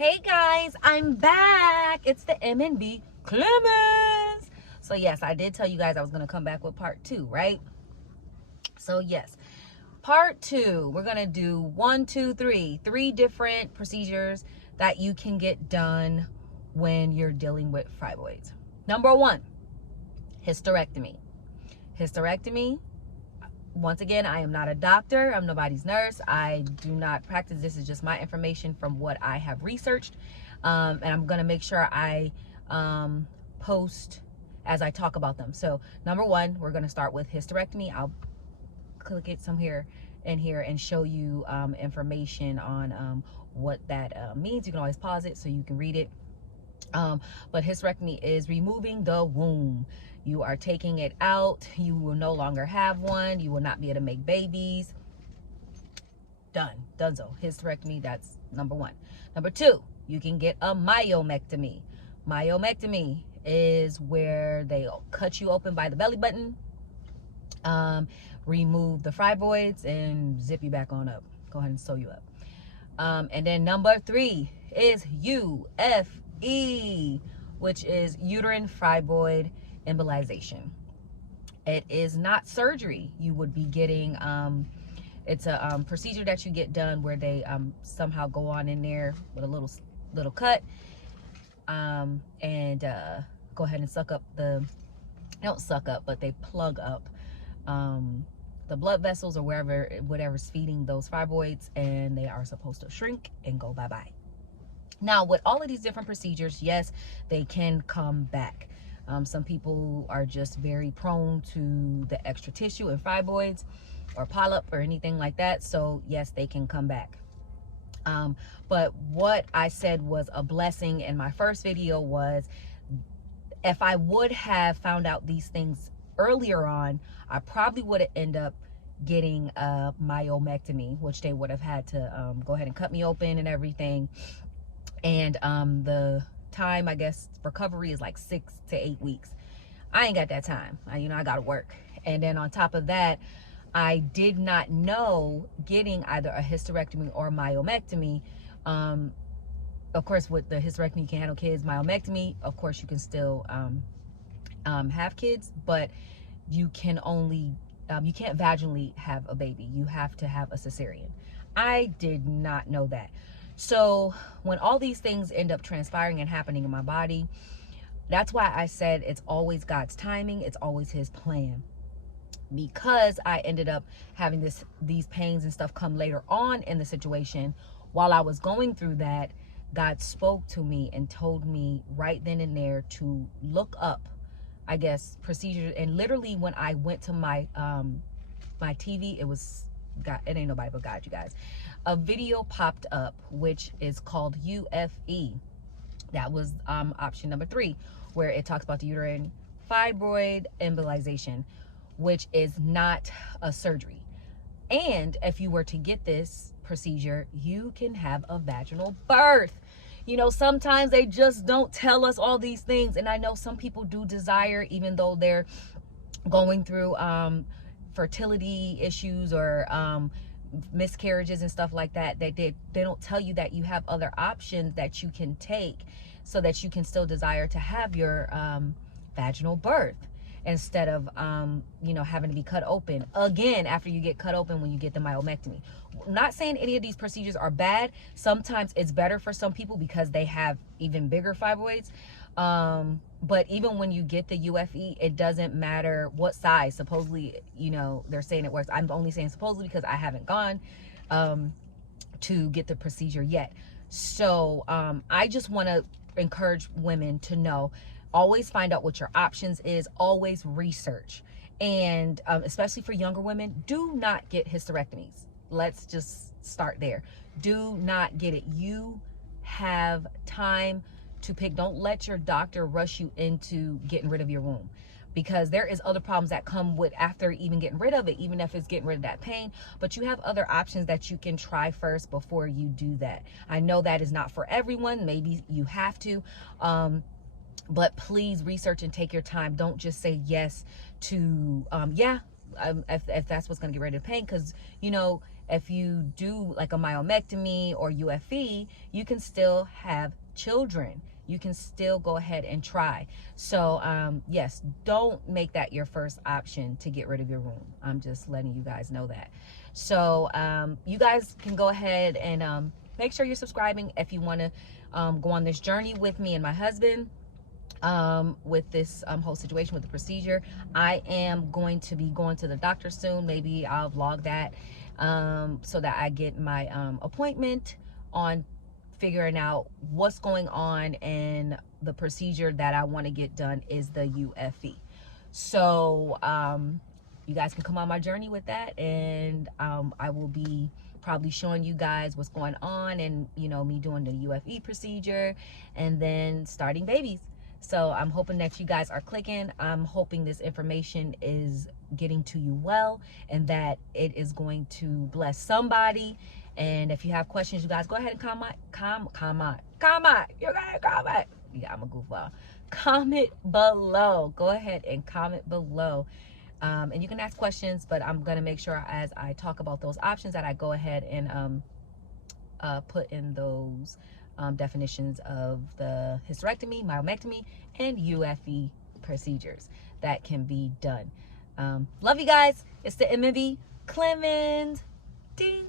Hey guys, I'm back. It's the M&B Clemens. So yes, I did tell you guys I was going to come back with part 2, right? So yes, part 2, we're going to do 3 different procedures that you can get done when you're dealing with fibroids. Number 1, hysterectomy. Hysterectomy. Once again, I am not a doctor. I'm nobody's nurse. I do not practice. This is just my information from what I have researched. And I'm going to make sure I post as I talk about them. So number 1, we're going to start with hysterectomy. I'll click it somewhere in here and show you information on what that means. You can always pause it so you can read it. But hysterectomy is removing the womb. You are taking it out. You will no longer have one. You will not be able to make babies. Done. Donezo. Hysterectomy, that's number 1. Number 2, you can get a myomectomy. Myomectomy is where they cut you open by the belly button, remove the fibroids, and zip you back on up. Go ahead and sew you up. And then number 3 is UFE, which is uterine fibroid embolization. It is not surgery. You would be getting it's a procedure that you get done where they somehow go on in there with a little cut and go ahead and suck up the, don't suck up, but they plug up the blood vessels or whatever's feeding those fibroids, and they are supposed to shrink and go bye-bye. Now, with all of these different procedures, yes, they can come back. Some people are just very prone to the extra tissue and fibroids or polyp or anything like that. So yes, they can come back. But what I said was a blessing in my first video was, if I would have found out these things earlier on, I probably would have ended up getting a myomectomy, which they would have had to go ahead and cut me open and everything. And the time, I guess, recovery is like 6 to 8 weeks. I ain't got that time. I gotta work. And then on top of that, I did not know getting either a hysterectomy or myomectomy. Of course, with the hysterectomy, you can handle kids. Myomectomy, of course, you can still have kids, but you can only you can't vaginally have a baby. You have to have a cesarean. I did not know that. So when all these things end up transpiring and happening in my body, that's why I said it's always God's timing. It's always his plan. Because I ended up having these pains and stuff come later on in the situation, while I was going through that, God spoke to me and told me right then and there to look up, I guess, procedures. And literally when I went to my my TV, it was God. It ain't nobody but God, you guys. A video popped up which is called UFE. That was option number 3, where it talks about the uterine fibroid embolization, which is not a surgery. And if you were to get this procedure, you can have a vaginal birth. Sometimes they just don't tell us all these things. And I know some people do desire, even though they're going through fertility issues or miscarriages and stuff like that, they don't tell you that you have other options that you can take so that you can still desire to have your vaginal birth, instead of having to be cut open again after you get cut open when you get the myomectomy. I'm not saying any of these procedures are bad. Sometimes it's better for some people because they have even bigger fibroids. But even when you get the UFE, it doesn't matter what size. Supposedly, they're saying it works. I'm only saying supposedly because I haven't gone to get the procedure yet. So I just want to encourage women to know, always find out what your options is. Always research. And especially for younger women, do not get hysterectomies. Let's just start there. Do not get it. You have time to pick. Don't let your doctor rush you into getting rid of your womb, because there is other problems that come with after even getting rid of it, even if it's getting rid of that pain. But you have other options that you can try first before you do that. I know that is not for everyone. Maybe you have to, but please research and take your time. Don't just say yes to if that's what's going to get rid of the pain, because if you do like a myomectomy or UFE, you can still have children. You can still go ahead and try. So yes, don't make that your first option to get rid of your womb. I'm just letting you guys know that. So you guys can go ahead and make sure you're subscribing if you want to go on this journey with me and my husband with this whole situation with the procedure. I am going to be going to the doctor soon. Maybe I'll vlog that so that I get my appointment on figuring out what's going on, and the procedure that I want to get done is the UFE. So you guys can come on my journey with that, and I will be probably showing you guys what's going on, and you know, me doing the UFE procedure and then starting babies. So I'm hoping that you guys are clicking. I'm hoping this information is getting to you well, and that it is going to bless somebody. And if you have questions, you guys go ahead and comment. You gotta comment. Yeah, I'm a goofball. Comment below. Go ahead and comment below. And you can ask questions, but I'm gonna make sure as I talk about those options that I go ahead and put in those definitions of the hysterectomy, myomectomy, and UFE procedures that can be done. Love you guys. It's the MMV Clemens. Ding.